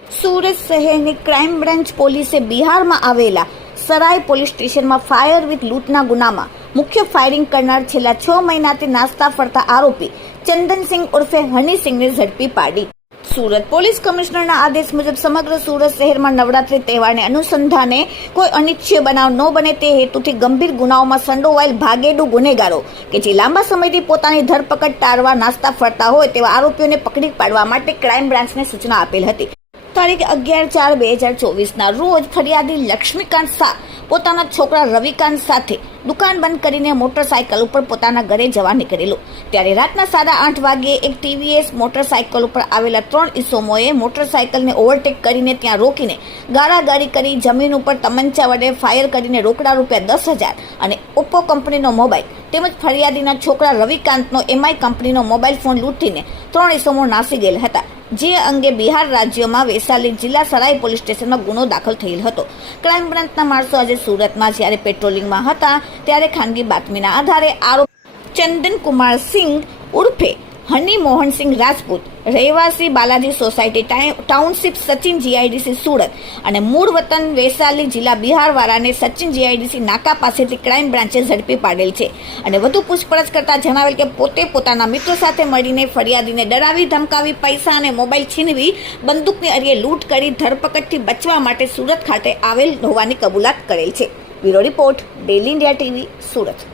સુરત શહેરની crime branch પોલીસે બિહારમાં આવેલા સરાય પોલીસ સ્ટેશનમાં ફાયર વિથ લૂંટના ગુનામાં મુખ્ય ફાયરિંગ કરનાર છેલ્લા છ મહિનાથી નાસ્તા ફરતા આરોપી ચંદનસિંહ ઉર્ફે હનીસિંહને ઝડપી પાડી. સુરત પોલીસ કમિશનરના આદેશ મુજબ સમગ્ર સુરત શહેરમાં નવરાત્રી તહેવારને અનુસંધાને કોઈ અનિચ્છનીય બનાવ ન બને તે હેતુથી ગંભીર ગુનાઓમાં સંડોવાયેલ ભાગેડુ ગુનેગારો કે જે લાંબા સમયથી પોતાની ધરપકડ ટાળવા નાસ્તા ફરતા હોય તેવા આરોપીઓને પકડી પાડવા માટે ક્રાઇમ બ્રાન્ચને સૂચના આપેલ હતી. તારીખ અગિયાર ચાર બે હજાર ચોવીસના રોજ ફરિયાદી લક્ષ્મીકાંત શાહ પોતાના છોકરા રવિકાંત સાથે દુકાન બંધ કરીને મોટરસાયકલ ઉપર પોતાના ઘરે જવા નીકળેલો. ત્યારે રાતના સાડા આઠ વાગ્યે એક ટીવીએસ મોટરસાયકલ ઉપર આવેલા ત્રણ ઇસોમોએ મોટરસાયકલને ઓવરટેક કરીને ત્યાં રોકીને ગાળાગાળી કરી જમીન ઉપર તમંચા વડે ફાયર કરીને રોકડા રૂપિયા દસ હજાર અને ઓપ્પો કંપનીનો મોબાઈલ તેમજ ફરિયાદીના છોકરા રવિકાંતનો એમઆઈ કંપનીનો મોબાઈલ ફોન લૂંટીને ત્રણ ઈસમો નાસી ગયેલ હતા. જે અંગે બિહાર રાજ્યમાં વૈશાલી જિલ્લા સરાય પોલીસ સ્ટેશનમાં ગુનો દાખલ થયેલ હતો. ક્રાઇમ બ્રાન્ચના માણસો આજે સુરતમાં જ્યારે પેટ્રોલિંગમાં હતા, ત્યારે ખાનગી બાતમીના આધારે આરોપ ચંદન કુમાર સિંહ ઉર્ફે હની મોહનસિંહ રાજપૂત, રહેવાસી Balaji society township Sachin GIDC Surat અને મૂળ વતન વૈશાલી જિલ્લા બિહારવાળાને સચિન જીઆઈડીસી નાકા પાસેથી ક્રાઇમ બ્રાન્ચે ઝડપી પાડેલ છે. અને વધુ પૂછપરછ કરતા જણાવેલ કે પોતે પોતાના મિત્રો સાથે મળીને ફરિયાદીને ડરાવી, ધમકાવી, પૈસા અને મોબાઈલ છીનવી, બંદૂકની અરીએ લૂંટ કરી, ધરપકડથી બચવા માટે સુરત ખાતે આવેલ હોવાની કબૂલાત કરેલ છે. Bureau report daily India TV, Surat.